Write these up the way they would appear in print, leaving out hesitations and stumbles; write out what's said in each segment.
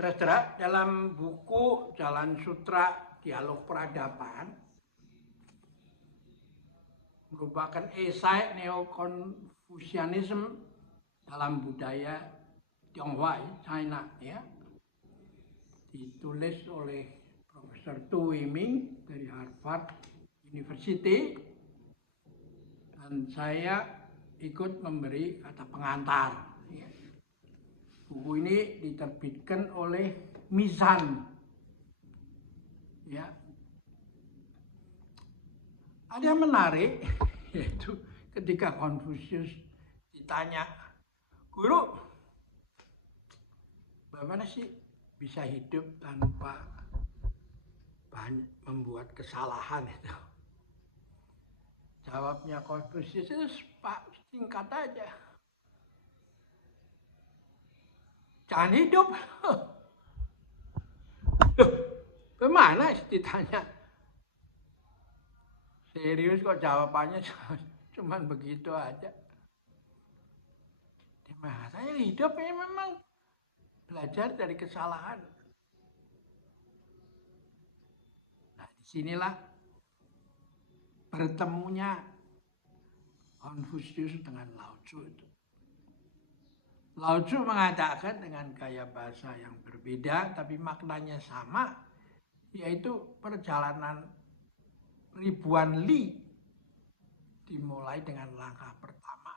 Saudara, dalam buku Jalan Sutra Dialog Peradaban merupakan esai neo-Confucianism dalam budaya Tionghoa, China, ya, ditulis oleh Profesor Tu Weiming dari Harvard University, dan saya ikut memberi kata pengantar. Ya. Buku ini diterbitkan oleh Mizan. Ya. Ada yang menarik, yaitu ketika Konfusius ditanya, "Guru, bagaimana sih bisa hidup tanpa membuat kesalahan itu?" Jawabnya Konfusius itu singkat aja. Jangan hidup. Loh, bagaimana ditanya? Serius kok jawabannya cuman begitu aja. Saya hidup ini memang belajar dari kesalahan. Nah, disinilah bertemunya Konfusius dengan Lao Tzu itu. Lao Tzu mengatakan dengan gaya bahasa yang berbeda tapi maknanya sama, yaitu perjalanan ribuan li dimulai dengan langkah pertama.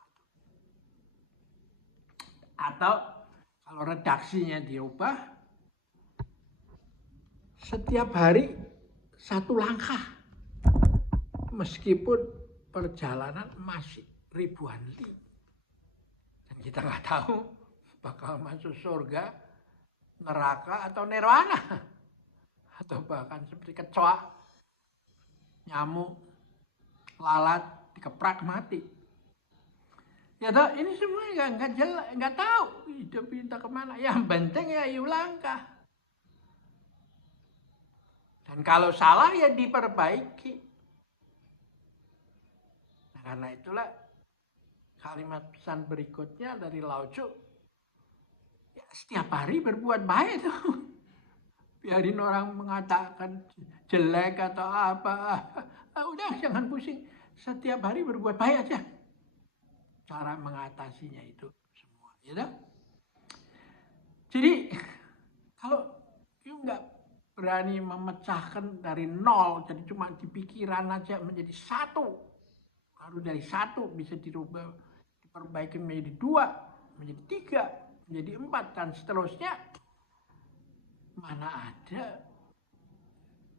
Atau kalau redaksinya diubah, setiap hari satu langkah, meskipun perjalanan masih ribuan li. Dan kita nggak tahu bakal masuk surga, neraka, atau nirwana. Atau bahkan seperti kecoa, nyamuk, lalat, dikeprak mati. Ya toh, ini semua nggak jelas, nggak tahu hidup kita kemana. Yang penting ya yuk langkah. Dan kalau salah ya diperbaiki. Nah, karena itulah kalimat pesan berikutnya dari Lao Tzu, ya, setiap hari berbuat baik tuh. Biarin orang mengatakan jelek atau apa, udah jangan pusing. Setiap hari berbuat baik aja. Cara mengatasinya itu semua, ya. Jadi kalau you nggak berani memecahkan dari nol, jadi cuma di pikiran aja menjadi satu, lalu dari satu bisa dirubah, diperbaiki menjadi 2, menjadi 3, menjadi 4, dan seterusnya, mana ada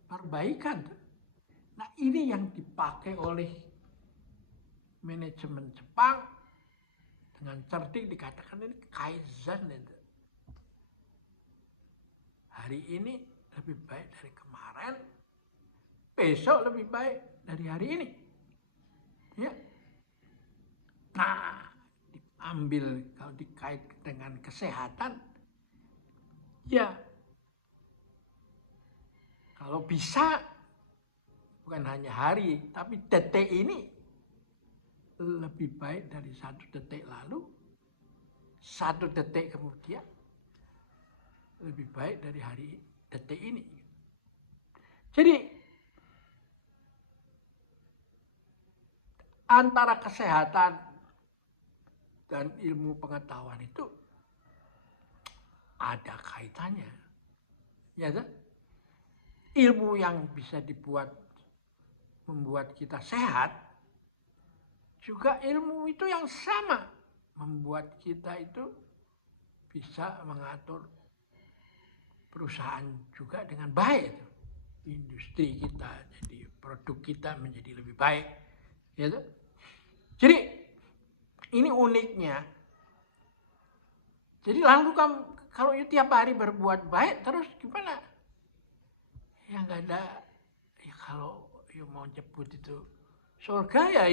perbaikan. Nah, ini yang dipakai oleh manajemen Jepang dengan cerdik, dikatakan ini kaizen itu. Hari ini lebih baik dari kemarin, besok lebih baik dari hari ini. Ya. Nah, diambil kalau dikait dengan kesehatan, ya kalau bisa bukan hanya hari, tapi detik ini lebih baik dari 1 detik lalu, 1 detik kemudian lebih baik dari hari detik ini. Jadi antara kesehatan dan ilmu pengetahuan itu ada kaitannya. Ya kan? Ilmu yang bisa membuat kita sehat, juga ilmu itu yang sama membuat kita itu bisa mengatur perusahaan juga dengan baik. Industri kita, jadi produk kita menjadi lebih baik. Gitu. Jadi ini uniknya. Jadi lalu kalau tiap hari berbuat baik terus gimana? Ya nggak ada. Ya kalau mau jemput itu surga ya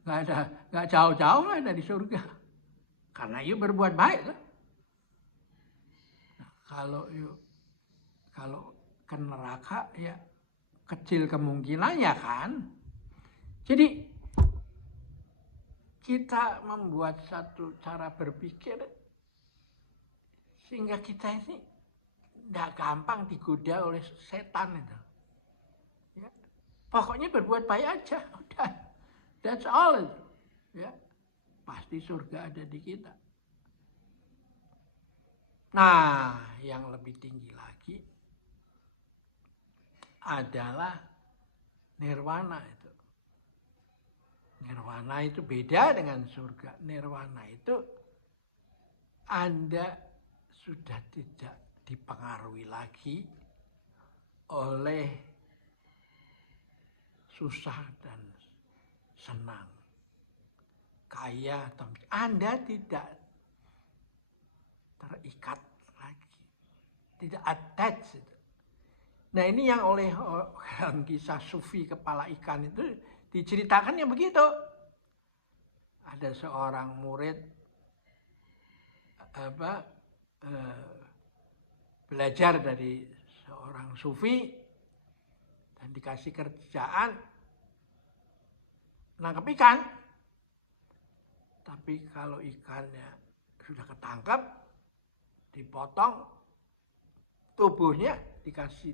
nggak jauh-jauh lah dari surga. Karena berbuat baik kan. Nah, kalau ke neraka ya kecil kemungkinannya kan. Jadi kita membuat satu cara berpikir sehingga kita ini nggak gampang digoda oleh setan itu. Ya. Pokoknya berbuat baik aja, udah. That's all itu. Ya. Pasti surga ada di kita. Nah, yang lebih tinggi lagi adalah nirwana itu. Nirwana itu beda dengan surga. Nirwana itu Anda sudah tidak dipengaruhi lagi oleh susah dan senang, kaya atau Anda tidak terikat lagi, tidak attached. Nah ini yang oleh kisah Sufi kepala ikan itu diceritakan yang begitu. Ada seorang murid belajar dari seorang Sufi dan dikasih kerjaan nangkap ikan. Tapi kalau ikannya sudah ketangkap, dipotong, tubuhnya dikasih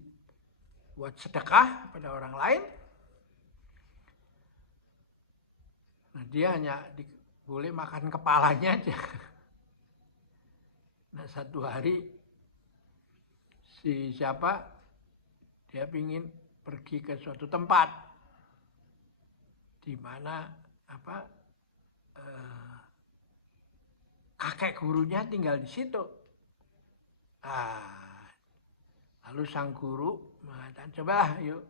buat sedekah pada orang lain. Nah dia hanya boleh makan kepalanya aja. Nah satu hari dia ingin pergi ke suatu tempat di mana kakek gurunya tinggal di situ. Lalu sang guru mengatakan, cobalah yuk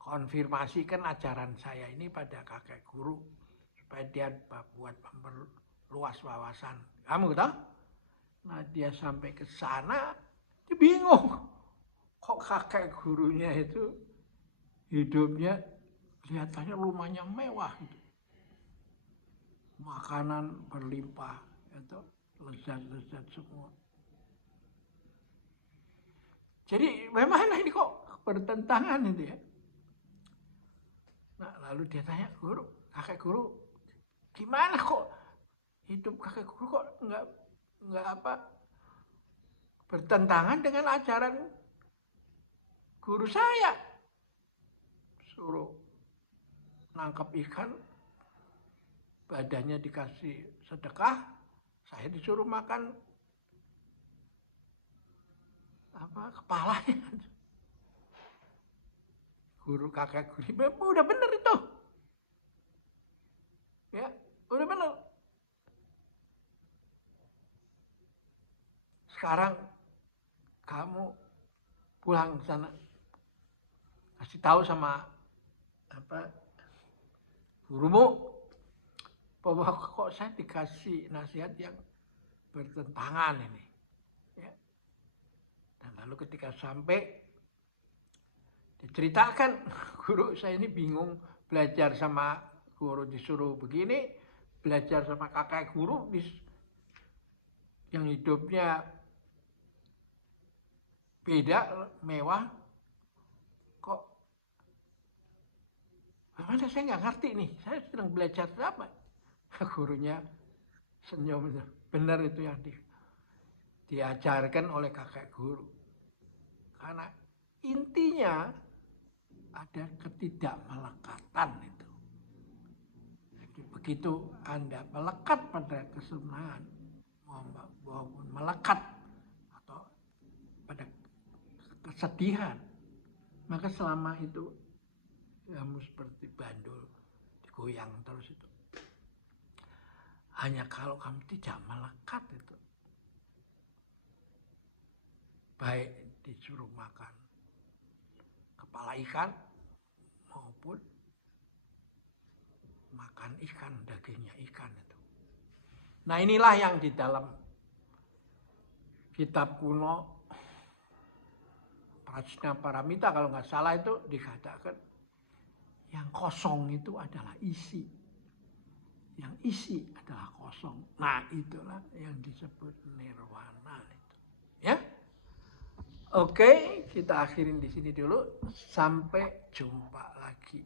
konfirmasikan ajaran saya ini pada kakek guru supaya dia buat memperluas wawasan kamu tahu. Nah dia sampai ke sana, dia bingung kok kakek gurunya itu hidupnya kelihatannya lumayan mewah gitu. Makanan berlimpah itu lezat-lezat semua. Jadi bagaimana ini kok bertentangan itu ya. Nah lalu dia tanya kakek guru, gimana kok hidup kakek guru kok nggak bertentangan dengan ajaran guru saya. Suruh nangkap ikan, badannya dikasih sedekah, saya disuruh makan kepalanya. Guru kakek guru, udah bener itu. Ya, udah bener. Sekarang kamu pulang sana, kasih tahu sama gurumu bahwa kok saya dikasih nasihat yang bertentangan ini. Ya. Dan lalu ketika sampai diceritakan, guru saya ini bingung belajar sama guru disuruh begini, belajar sama kakek guru yang hidupnya beda, mewah, kok bagaimana saya nggak ngerti nih, saya sedang belajar apa? Gurunya senyum, benar itu yang diajarkan oleh kakek guru. Karena intinya ada ketidakmelekatan itu. Jadi begitu Anda melekat pada kesenangan, maupun melekat atau pada kesedihan, maka selama itu kamu seperti bandul digoyang terus itu. Hanya kalau kamu tidak melekat itu, baik disuruh makan kepala ikan maupun makan ikan, dagingnya ikan itu. Nah inilah yang di dalam kitab kuno Prajnaparamita kalau nggak salah itu dikatakan yang kosong itu adalah isi. Yang isi adalah kosong. Nah itulah yang disebut nirwana itu. Ya. Oke, kita akhirin di sini dulu. Sampai jumpa lagi.